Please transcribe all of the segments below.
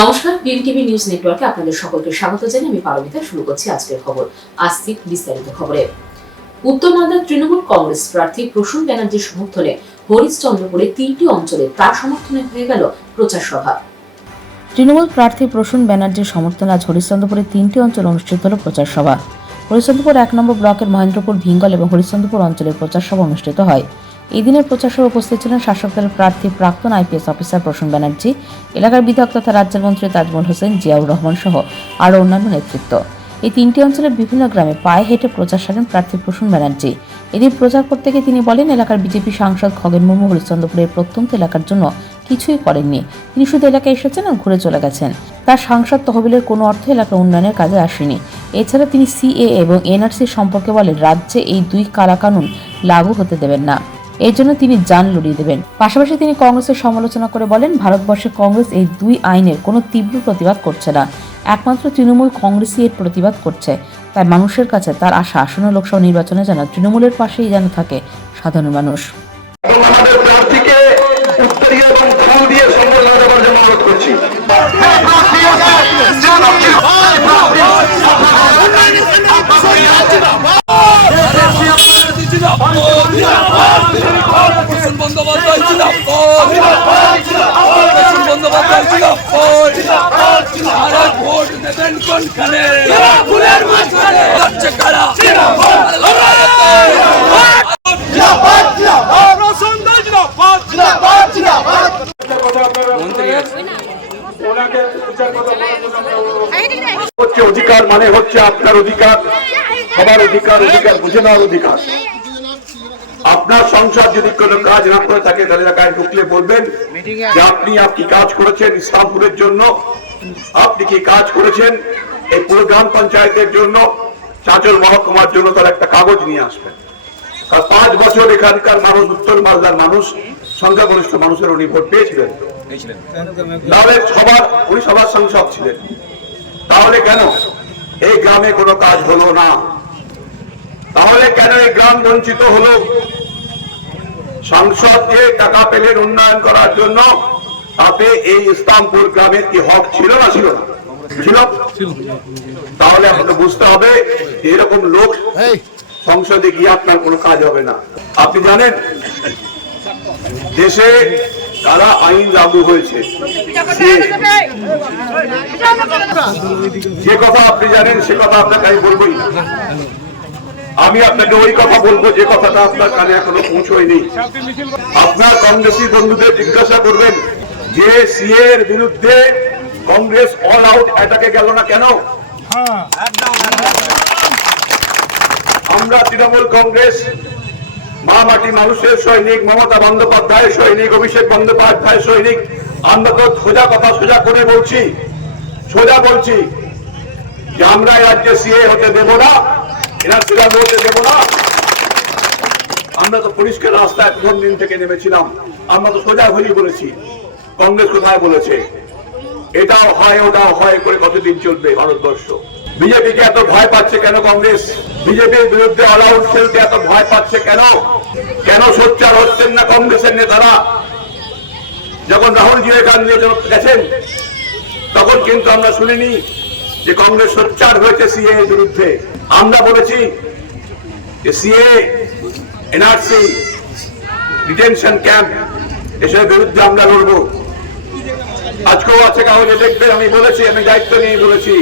নমস্কার, বিএনটিভি নিউজ নেটওয়ার্কে আপনাদের সকলকে স্বাগত জানিয়ে আমি পারমিতা, শুরু করছি আজকের খবর। আসছি বিস্তারিত খবরে। উত্তর মালদার তৃণমূল কংগ্রেস প্রার্থী প্রসূন ব্যানার্জির সমর্থনে হরিশ্চন্দ্রপুরে তিনটি অঞ্চলে তার সমর্থনে হয়ে গেল প্রচার সভা। তৃণমূল প্রার্থী প্রসূন ব্যানার্জির সমর্থনে আজ হরিশ্চন্দ্রপুরে তিনটি অঞ্চলে অনুষ্ঠিত হল প্রচার সভা। হরিশ্চন্দ্রপুর এক নম্বর ব্লকের মহেন্দ্রপুর, ভিঙ্গল এবং হরিশ্চন্দ্রপুর অঞ্চলে প্রচার সভা অনুষ্ঠিত হয়। এই দিনের প্রচার উপস্থিত ছিলেন শাসক দলের প্রার্থী প্রাক্তন আইপিএস অফিসার প্রসূন ব্যানার্জি, এলাকার বিধায়ক তথা রাজ্যের মন্ত্রী তাজমল হোসেন, জিয়াউর রহমান সহ আরও অন্যান্য নেতৃত্ব। এই তিনটি অঞ্চলের বিভিন্ন গ্রামে পায়ে হেঁটে প্রচার সারেন প্রার্থী প্রসূন ব্যানার্জি। এদিন প্রচার করতে গিয়ে তিনি বলেন, এলাকার বিজেপি সাংসদ খগেন মুর্মু হরিশ্চন্দ্রপুরের প্রত্যন্ত এলাকার জন্য কিছুই করেননি। তিনি শুধু এলাকায় এসেছেন আর ঘুরে চলে গেছেন। তার সাংসদ তহবিলের কোনো অর্থ এলাকার উন্নয়নের কাজে আসেনি। এছাড়া তিনি সিএ এবং এনআরসি সম্পর্কে বলেন, রাজ্যে এই দুই কারাকানুন লাগু হতে দেবেন না। এর জন্য তিনি যান লড়িয়ে দেবেন। পাশাপাশি তিনি কংগ্রেসের সমালোচনা করে বলেন ভারতবর্ষে কংগ্রেস এই দুই আইনের কোনো তীব্র প্রতিবাদ করছে না। একমাত্র তৃণমূল কংগ্রেসই এর প্রতিবাদ করছে। তাই মানুষের কাছে তার আশা আসন্ন লোকসভা নির্বাচনে যেন তৃণমূলের পাশেই যেন থাকে সাধারণ মানুষ। এবং আমাদের প্রার্থীকে উত্তরীয় এবং ফুল দিয়ে সম্বর্ধনা দেওয়ার জন্য অনুরোধ করছি প্রসূন অধিকার মানে হচ্ছে আপনার অধিকার সবার অধিকার অধিকার বুঝে নেওয়ার অধিকার। আপনার সংসার যদি কোনো কাজ না করে থাকে তাহলে এলাকায় ঢুকলে বলবেন যে আপনি আপনি কাজ করেছেন ইসলামপুরের জন্য। আপনি কি কাজ করেছেন? এই পুরো গ্রাম পঞ্চায়েতের জন্য চাঁচল মহকুমার জন্য তার একটা কাগজ নিয়ে আসবেন। আর পাঁচ বছর এখানকার মানুষ উত্তর মালদার মানুষ সংখ্যাগরিষ্ঠ মানুষের উনি ভোট পেয়েছিলেন। তাহলে সবার উনি সবার সংসদ ছিলেন। তাহলে কেন? এই গ্রামে কোনো কাজ হলো না। তাহলে কেন এই গ্রাম বঞ্চিত হলো? সংসদ যে টাকা পেলেন উন্নয়ন করার জন্য তাতে এই ইসলামপুর গ্রামের কি হক ছিল না ছিল? না ছিল? তাহলে আপনাকে বুঝতে হবে এরকম লোক সংসদে গিয়ে আপনার কোনো কাজ হবে না। আপনি জানেন দেশে তারা আইন লাগু হয়েছে যে কথা আপনি জানেন সে কথা আপনাকে আমি বলবোই না। আমি আপনাকে ওই কথা বলব, যে কথাটা আপনার কানে এখনও পৌঁছয়নি। আপনার কংগ্রেসী বন্ধুদের জিজ্ঞাসা করবেন, যে সিএ এর বিরুদ্ধে কংগ্রেস অল আউট অ্যাটাকে গেল না কেন? আমরা তৃণমূল কংগ্রেস, মা মাটি মানুষের সৈনিক, মমতা বন্দ্যোপাধ্যায়ের সৈনিক, অভিষেক বন্দ্যোপাধ্যায়ের সৈনিক, আমরা তো সোজা কথা সোজা করে বলছি, সোজা বলছি যে আমরা রাজ্যে সিএ হতে দেব না। আমরা তো পরিষ্কার রাস্তায় প্রথম দিন থেকে নেমেছিলাম, আমরা তো সোজা হয়েই বলেছি। কংগ্রেস কোথায় বলেছে? এটাও হয়, ওটাও হয় করে কতদিন চলবে ভারতবর্ষ? বিজেপিকে এত ভয় পাচ্ছে কেন কংগ্রেস? বিজেপির বিরুদ্ধে অল আউট খেলতে এত ভয় পাচ্ছে কেন? কেন সোচ্চার হচ্ছেন না কংগ্রেসের নেতারা? যখন রাহুলজি এখান দিয়ে গেছেন, তখন কিন্তু আমরা শুনিনি যে কংগ্রেস সোচ্চার হয়েছে সিএ বিরুদ্ধে। আমরা বলেছি এনআরসি ডিটেনশন ক্যাম্প এসবের বিরুদ্ধে আমরা লড়বো। আজকেও আছে, কাগজে দেখবে আমি বলেছি, আমি দায়িত্ব নিয়ে বলেছি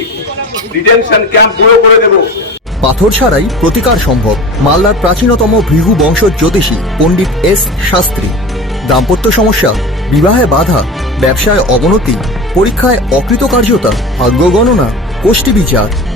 ডিটেনশন ক্যাম্প পুরো করে দেবো। পাথর ছাড়াই প্রতিকার সম্ভব, মালদার প্রাচীনতম ভৃহু বংশ জ্যোতিষী পণ্ডিত এস শাস্ত্রী। দাম্পত্য সমস্যা, বিবাহে বাধা, ব্যবসায় অবনতি, পরীক্ষায় অকৃতকার্যতা, ভাগ্য গণনা গোষ্ঠী বিচার।